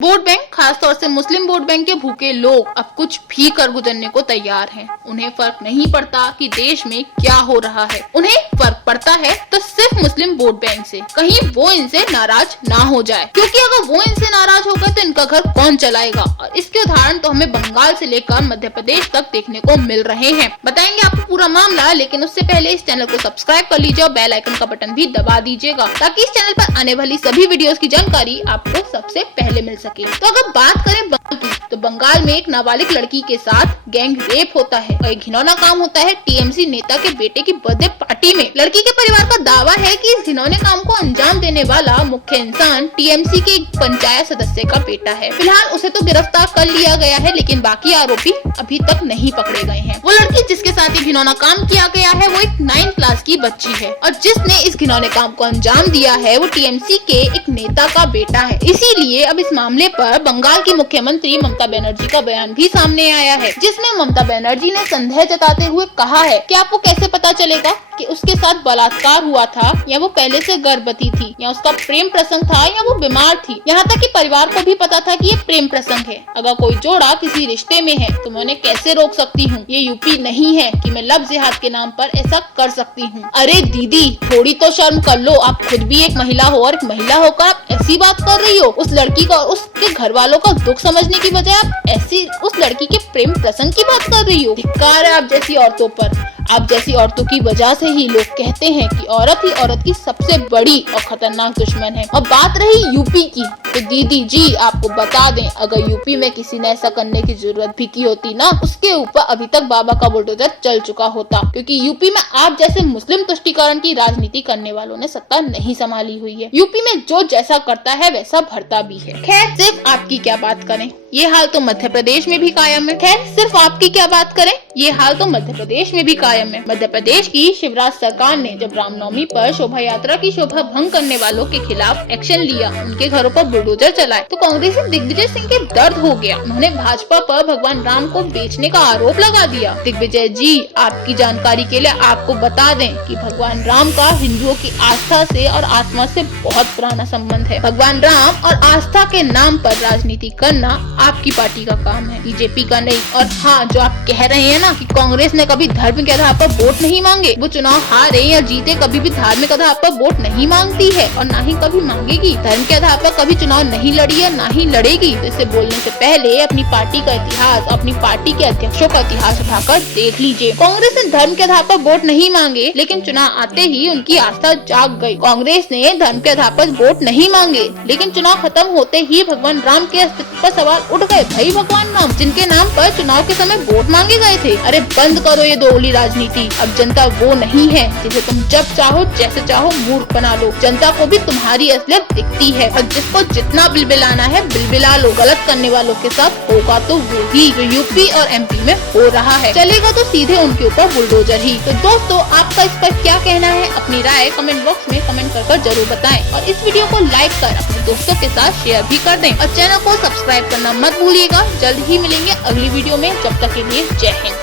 Vote bank, खासतौर से मुस्लिम vote bank के भूखे लोग अब कुछ भी कर गुजरने को तैयार हैं। उन्हें फर्क नहीं पड़ता कि देश में क्या हो रहा है, उन्हें फर्क पड़ता है तो सिर्फ मुस्लिम वोट बैंक से। कहीं वो इनसे नाराज ना हो जाए, क्योंकि अगर वो इनसे नाराज होगा तो इनका घर कौन चलाएगा। और इसके उदाहरण तो हमें बंगाल से लेकर मध्य प्रदेश तक देखने को मिल रहे हैं। बताएंगे आपको पूरा मामला, लेकिन उससे पहले इस चैनल को सब्सक्राइब कर लीजिए और बेल आइकन का बटन भी दबा दीजिएगा, ताकि इस चैनल पर आने वाली सभी वीडियोस की जानकारी आपको सबसे पहले मिल सके। तो अगर बात करें बंगाल की, तो बंगाल में एक नाबालिग लड़की के साथ गैंग रेप होता है और एक घिनौना काम होता है टीएमसी नेता के बेटे की बर्थडे पार्टी में। लड़की के परिवार का दावा है कि इस घिनौने काम को अंजाम देने वाला मुख्य इंसान टीएमसी के एक पंचायत सदस्य का बेटा है। फिलहाल उसे तो गिरफ्तार कर लिया गया है, लेकिन बाकी आरोपी अभी तक नहीं पकड़े गए हैं। वो लड़की जिसके साथ ये घिनौना काम किया गया है वो एक 9th क्लास की बच्ची है, और जिसने इस घिनौने काम को अंजाम दिया है वो टीएमसी के एक नेता का बेटा है। इसीलिए अब इस मामले पर बंगाल की मुख्यमंत्री ममता बनर्जी का बयान भी सामने आया है, जिसमें ममता बनर्जी ने संदेह जताते हुए कहा है कि आपको कैसे पता चलेगा कि उसके साथ बलात्कार हुआ था, या वो पहले से गर्भवती थी, या उसका प्रेम प्रसंग था, या वो बीमार थी। यहाँ तक कि परिवार को भी पता था कि ये प्रेम प्रसंग है। अगर कोई जोड़ा किसी रिश्ते में है तो मैं उन्हें कैसे रोक सकती हूँ। ये यूपी नहीं है कि मैं लव जिहाद के नाम पर ऐसा कर सकती हूँ। अरे दीदी, थोड़ी तो शर्म कर लो। आप खुद भी एक महिला हो, और एक महिला होकर आप ऐसी बात कर रही हो। उस लड़की का और उसके घर वालों का दुख समझने की बजाय आप ऐसी उस लड़की के प्रेम प्रसंग की बात कर रही हो। धिक्कार है आप जैसी औरतों पर। आप जैसी औरतों की वजह से ही लोग कहते हैं कि औरत ही औरत की सबसे बड़ी और खतरनाक दुश्मन है। और बात रही यूपी की, तो दीदी जी आपको बता दें, अगर यूपी में किसी ने ऐसा करने की जरूरत भी की होती ना, उसके ऊपर अभी तक बाबा का बुलडोजर चल चुका होता, क्योंकि यूपी में आप जैसे मुस्लिम तुष्टीकरण की राजनीति करने वालों ने सत्ता नहीं संभाली हुई है। यूपी में जो जैसा करता है वैसा भरता भी है। खैर, सिर्फ आपकी क्या बात करें, ये हाल तो मध्य प्रदेश में भी कायम है। खैर, सिर्फ आपकी क्या बात करें, ये हाल तो मध्य प्रदेश में भी कायम है। मध्य प्रदेश की शिवराज सरकार ने जब रामनवमी पर शोभा यात्रा की शोभा भंग करने वालों के खिलाफ एक्शन लिया, उनके घरों पर बुलडोजर चलाए, तो कांग्रेसी दिग्विजय सिंह के दर्द हो गया। उन्होंने भाजपा पर भगवान राम को बेचने का आरोप लगा दिया। दिग्विजय जी, आपकी जानकारी के लिए आपको बता दें कि भगवान राम का हिंदुओं की आस्था से और आत्मा से बहुत पुराना संबंध है। भगवान राम और आस्था के नाम पर राजनीति करना आपकी पार्टी का काम है, बीजेपी का नहीं। और हाँ, जो आप कह रहे हैं ना कि कांग्रेस ने कभी धर्म के आधार पर वोट नहीं मांगे, वो चुनाव हारे या जीते कभी भी धार्मिक आधार पर वोट नहीं मांगती है, और ना ही कभी मांगेगी। धर्म के आधार पर कभी चुनाव नहीं लड़ी है, ना ही लड़ेगी। तो इसे बोलने से पहले अपनी पार्टी का इतिहास, अपनी पार्टी के अध्यक्षों का इतिहास उठाकर देख लीजिए। कांग्रेस ने धर्म के आधार पर वोट नहीं मांगे, लेकिन चुनाव आते ही उनकी आस्था जाग गई। कांग्रेस ने धर्म के आधार पर वोट नहीं मांगे, लेकिन चुनाव खत्म होते ही भगवान राम के अस्तित्व पर सवाल उठ गए। भाई भगवान राम, जिनके नाम पर चुनाव के समय वोट मांगे गए थे। अरे बंद करो ये दोगली राजनीति। अब जनता वो नहीं है जिसे तुम जब चाहो जैसे चाहो मूर्ख बना लो। जनता को भी तुम्हारी असलियत दिखती है, और जिसको जितना बिलबिलाना है बिलबिला लो। गलत करने वालों के साथ होगा तो वो ही जो यूपी और एमपी में हो रहा है। चलेगा तो सीधे उनके ऊपर बुलडोजर ही। तो दोस्तों, आपका इस पर क्या कहना है? अपनी राय कमेंट बॉक्स में कमेंट कर जरूर बताएं, और इस वीडियो को लाइक कर अपने दोस्तों के साथ शेयर भी कर दें, और चैनल को सब्सक्राइब करना मत भूलिएगा। जल्द ही मिलेंगे अगली वीडियो में, जब तक के लिए जय हिंद।